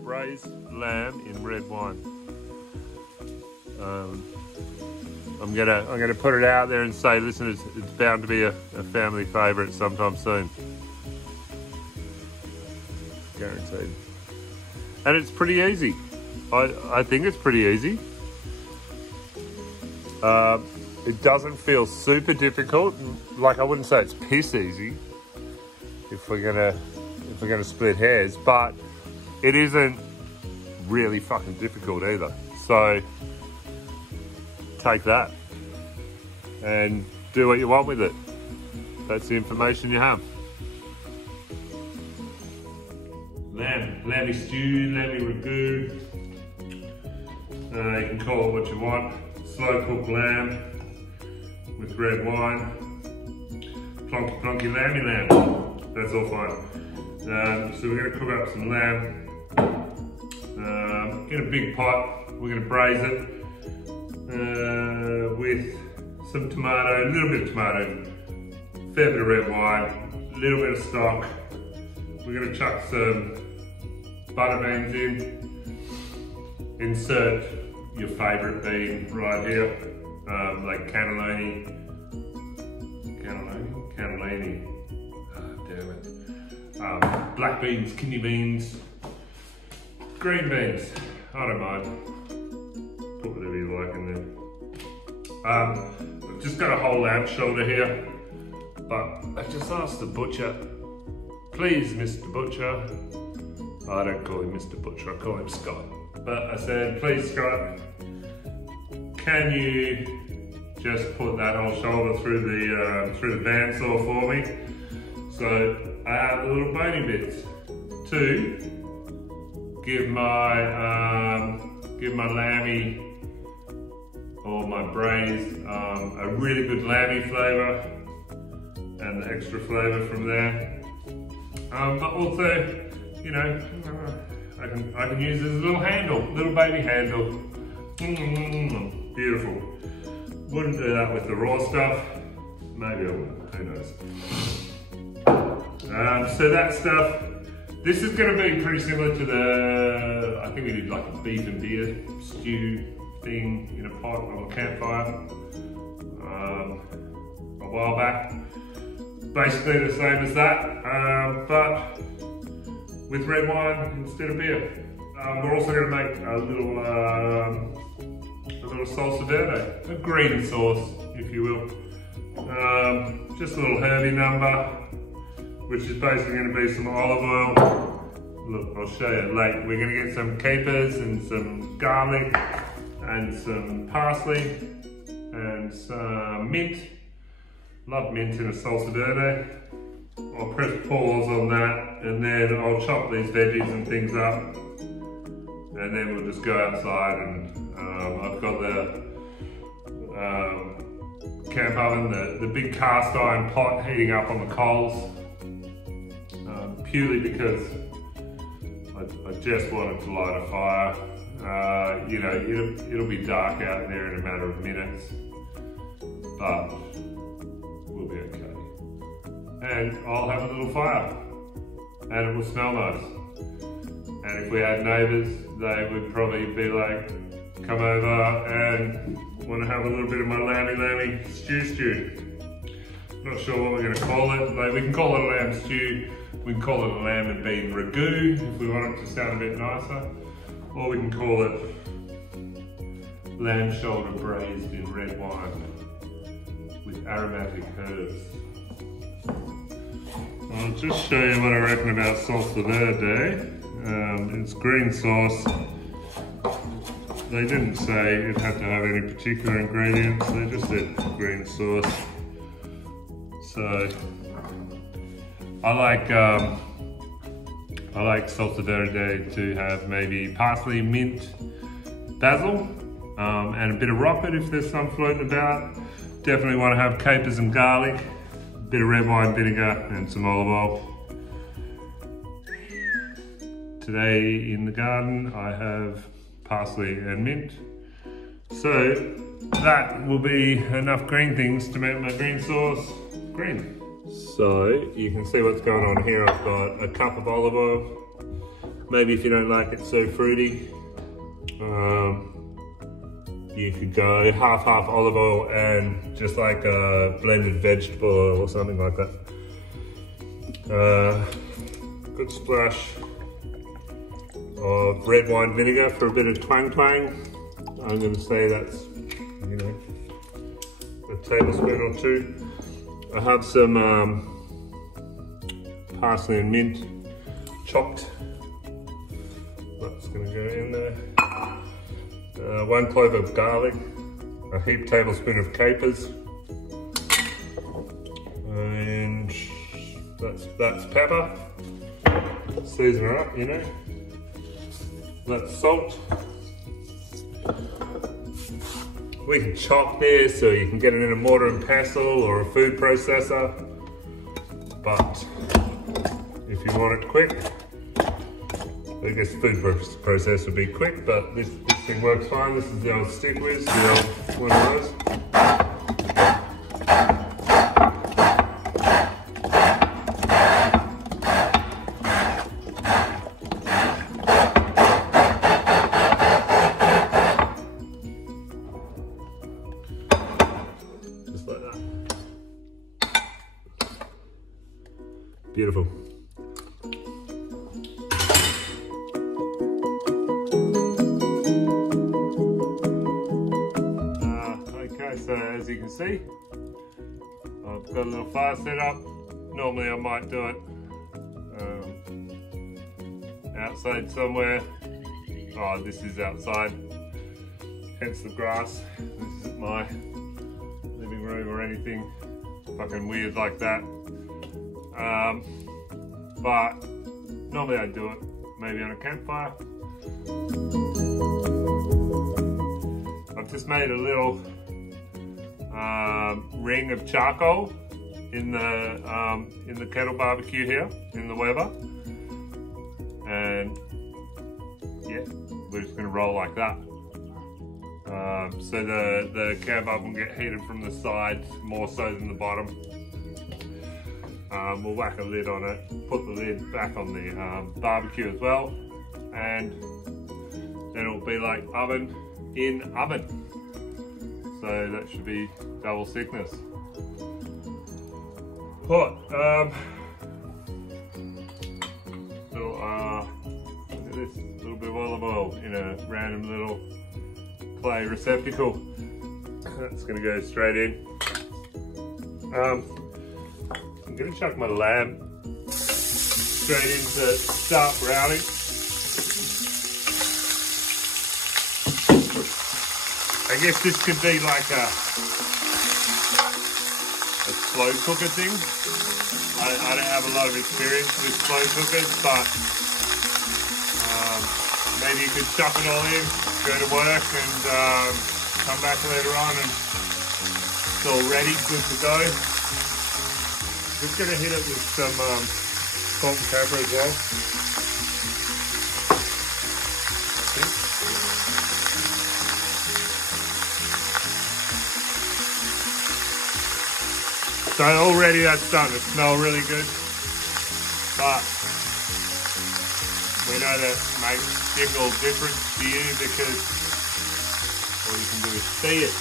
braised lamb in red wine. I'm gonna put it out there and say, listen, it's bound to be a family favourite sometime soon. Guaranteed. And it's pretty easy. I think it's pretty easy. It doesn't feel super difficult. Like, I wouldn't say it's piss easy if we're gonna split hairs, but it isn't really fucking difficult either. So take that and do what you want with it. That's the information you have. Lamby stew, lamby ragu. You can call it what you want. Slow cooked lamb with red wine. Plonky plonky lamby lamb. That's all fine. So we're gonna cook up some lamb. In a big pot, we're gonna braise it with some tomato, a little bit of tomato, fair bit of red wine, a little bit of stock. We're gonna chuck some butter beans in. Insert your favourite bean right here, like cannellini. Damn it. Black beans, kidney beans, green beans. I don't mind. Put whatever you like in there. I've just got a whole lamb shoulder here, but I just asked the butcher, please, Mr. Butcher. I don't call him Mr. Butcher, I call him Scott. But I said, please, Scott, can you just put that whole shoulder through the bandsaw for me? So I add the little bony bits to give my lammy or my braised a really good lammy flavour and the extra flavour from there. But also, you know, I can use this as a little handle, little baby handle. Beautiful. Wouldn't do that with the raw stuff. Maybe I would, who knows. So that stuff, this is going to be pretty similar to the, I think we did like a beef and beer stew thing in a pot on a campfire a while back. Basically the same as that, but with red wine instead of beer. We're also going to make a little salsa verde, a green sauce, if you will. Just a little herby number, which is basically going to be some olive oil. Look, I'll show you later. We're going to get some capers and some garlic and some parsley and some mint. Love mint in a salsa verde. I'll press pause on that, and then I'll chop these veggies and things up, and then we'll just go outside. And I've got the camp oven, the big cast iron pot heating up on the coals, purely because I just wanted to light a fire. You know, it'll be dark out there in a matter of minutes, but we'll be okay. And I'll have a little fire, and it will smell nice. And if we had neighbours, they would probably be like, come over and want to have a little bit of my lamby stew. Not sure what we're going to call it. Like, we can call it a lamb stew, we can call it a lamb and bean ragu if we want it to sound a bit nicer, or we can call it lamb shoulder braised in red wine with aromatic herbs. I'll just show you what I reckon about salsa verde. It's green sauce. They didn't say it had to have any particular ingredients, they just said green sauce. So I like salsa verde to have maybe parsley, mint, basil, and a bit of rocket if there's some floating about. Definitely want to have capers and garlic, a bit of red wine vinegar and some olive oil. Today in the garden I have parsley and mint. So that will be enough green things to make my green sauce green. So you can see what's going on here. I've got a cup of olive oil, maybe if you don't like it so fruity, you could go half olive oil and just like a blended vegetable oil or something like that. Good splash of red wine vinegar for a bit of twang. I'm going to say that's, you know, a tablespoon or two. I have some parsley and mint chopped. That's going to go in there. 1 clove of garlic, a heaped tablespoon of capers, and that's pepper. Season it up, you know. That's salt. We can chop this, or you can get it in a mortar and pestle or a food processor. But if you want it quick, I guess food processor would be quick, but this thing works fine. This is the old stick whiz, the old one of those. Beautiful. Okay, so as you can see, I've got a little fire set up. Normally I might do it outside somewhere. Oh, this is outside, hence the grass. This isn't my living room or anything fucking weird like that. But normally I do it maybe on a campfire. I've just made a little ring of charcoal in the kettle barbecue here in the Weber, and yeah, we're just gonna roll like that. So the camp oven will get heated from the sides more so than the bottom. We'll whack a lid on it, put the lid back on the barbecue as well, and then it'll be like oven in oven. So that should be double thickness. Put look at this, little bit of olive oil in a random little clay receptacle. That's gonna go straight in. I'm gonna chuck my lamb straight in to start browning. I guess this could be like a slow cooker thing. I don't have a lot of experience with slow cookers, but maybe you could chuck it all in, go to work, and come back later on and it's all ready, good to go. Just gonna hit it with some salt and pepper as well. So already that's starting to smell really good, but we know that makes a difference to you because all you can do is see it.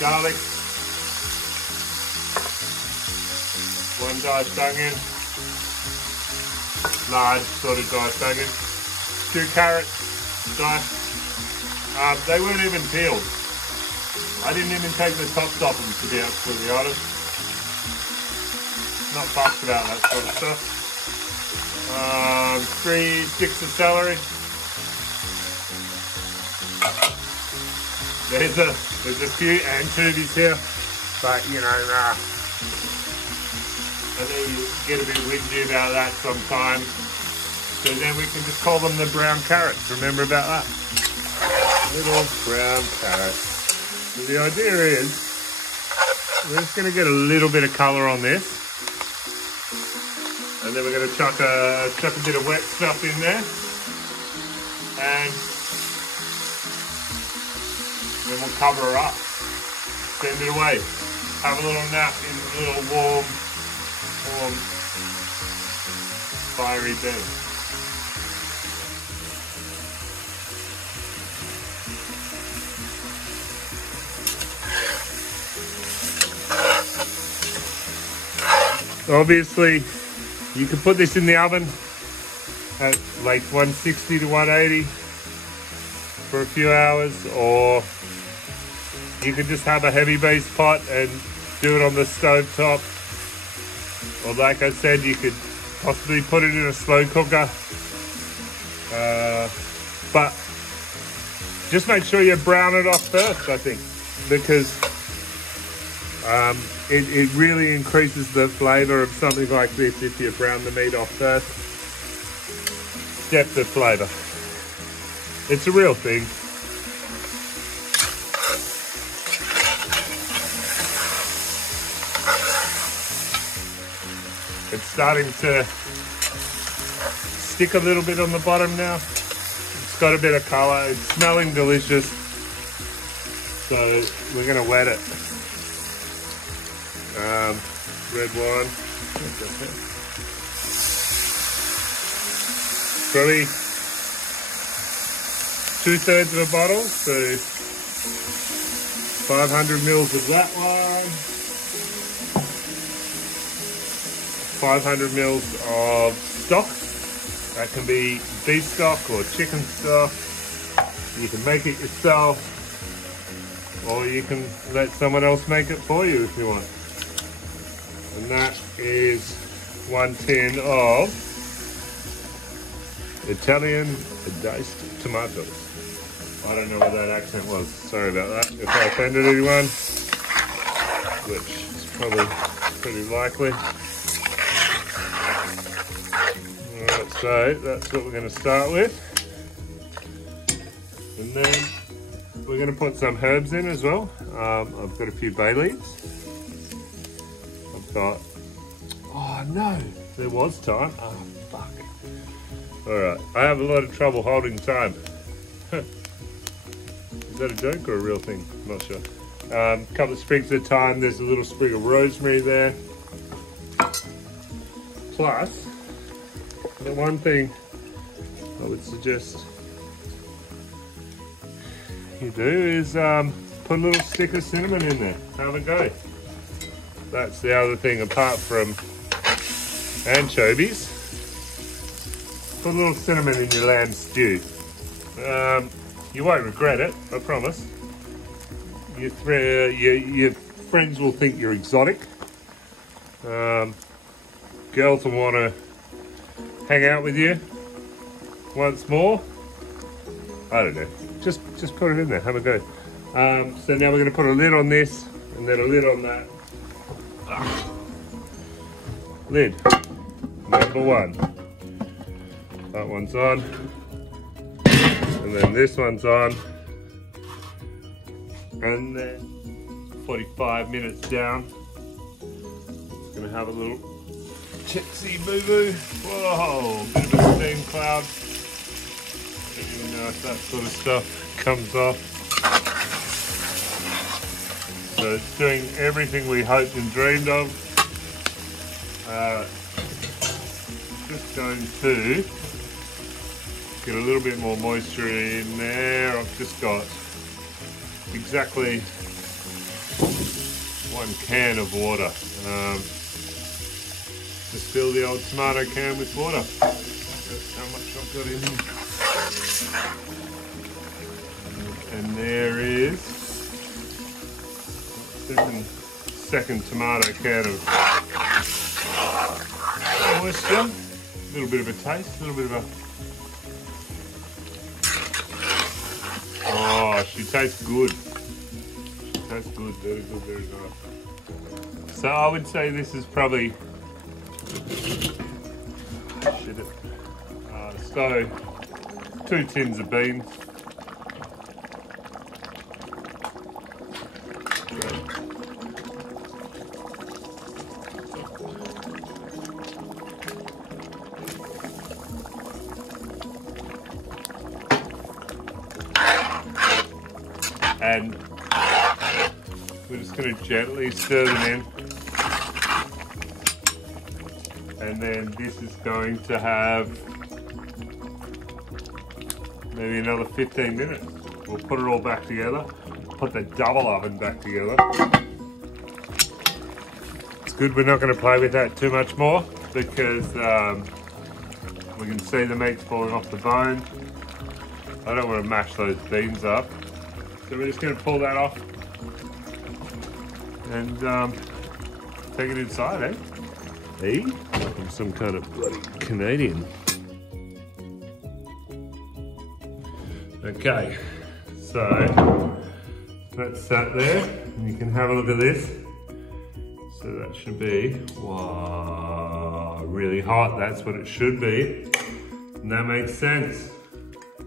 Garlic, 1 diced onion, large sort of diced onion, 2 carrots diced. They weren't even peeled. I didn't even take the tops off them, to be absolutely honest. Not fussed about that sort of stuff. 3 sticks of celery. There's a few anchovies here, but you know, I think you get a bit whingy about that sometimes. So then we can just call them the brown carrots. Remember about that? Little brown carrots. So the idea is, we're just going to get a little bit of colour on this, and then we're going to chuck a bit of wet stuff in there, and then we'll cover her up, send it away, have a little nap in the little warm fiery bed. Obviously, you can put this in the oven at like 160 to 180 for a few hours, or you could just have a heavy base pot and do it on the stove top. Or like I said, you could possibly put it in a slow cooker. But just make sure you brown it off first, I think, because it really increases the flavour of something like this if you brown the meat off first. Depth of flavour. It's a real thing. It's starting to stick a little bit on the bottom now. It's got a bit of colour. It's smelling delicious. So we're going to wet it. Red wine. Probably 2/3 of a bottle, so 500 mils of that wine. 500 mils of stock. That can be beef stock or chicken stock. You can make it yourself, or you can let someone else make it for you if you want. And that is 1 tin of Italian diced tomatoes. I don't know what that accent was. Sorry about that. If I offended anyone, which is probably pretty likely. Alright, so that's what we're going to start with. And then we're going to put some herbs in as well. I've got a few bay leaves. I've got... Oh no, there was time. Oh fuck. Alright, I have a lot of trouble holding time. Is that a joke or a real thing? I'm not sure. A couple of sprigs of thyme. There's a little sprig of rosemary there. Plus, the one thing I would suggest you do is put a little stick of cinnamon in there. Have a go. That's the other thing, apart from anchovies. Put a little cinnamon in your lamb stew. You won't regret it, I promise. Your friends will think you're exotic. Girls will want to hang out with you once more. I don't know. Just put it in there. Have a go. So now we're going to put a lid on this, and then a lid on that. Lid number 1. That one's on, and then this one's on, and then 45 minutes down. It's going to have a little chitsy boo-boo. Whoa, bit of a steam cloud. I don't even know if that sort of stuff comes off. So it's doing everything we hoped and dreamed of. Just going to get a little bit more moisture in there. I've just got exactly 1 can of water. Just fill the old tomato can with water. That's how much I've got in here. And there is second tomato can of moisture. A little bit of a taste, a little bit of a... Oh, she tastes good. She tastes good, very good, very nice. So I would say this is probably... So, 2 tins of beans. And we're just going to gently stir them in. And then this is going to have maybe another 15 minutes. We'll put it all back together, put the double oven back together. It's good we're not going to play with that too much more because we can see the meat's falling off the bone. I don't want to mash those beans up. So we're just going to pull that off and take it inside, eh? Hey, like I'm some kind of bloody Canadian. Okay, so that's that there. And you can have a look at this. So that should be, wow, really hot. That's what it should be. And that makes sense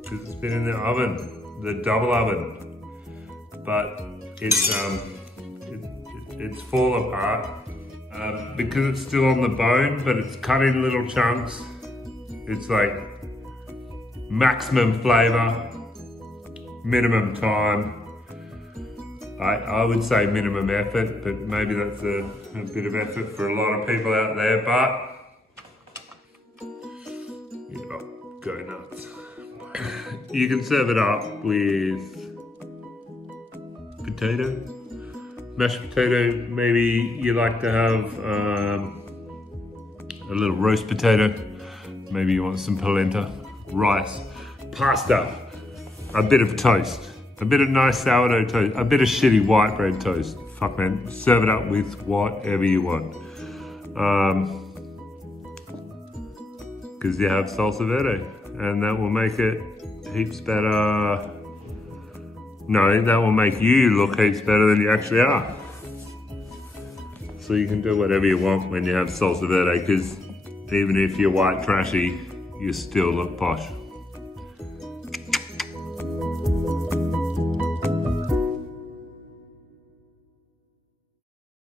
because it's been in the oven, the double oven. But it's fall apart because it's still on the bone, but it's cut in little chunks. It's like maximum flavor, minimum time. I would say minimum effort, but maybe that's a bit of effort for a lot of people out there, but go nuts. You can serve it up with potato, mashed potato. Maybe you like to have a little roast potato. Maybe you want some polenta, rice, pasta, a bit of toast, a bit of nice sourdough toast, a bit of shitty white bread toast. Fuck man, serve it up with whatever you want. Because you have salsa verde, and that will make it heaps better. No, that will make you look heaps better than you actually are. So you can do whatever you want when you have salsa verde, because even if you're white trashy, you still look posh.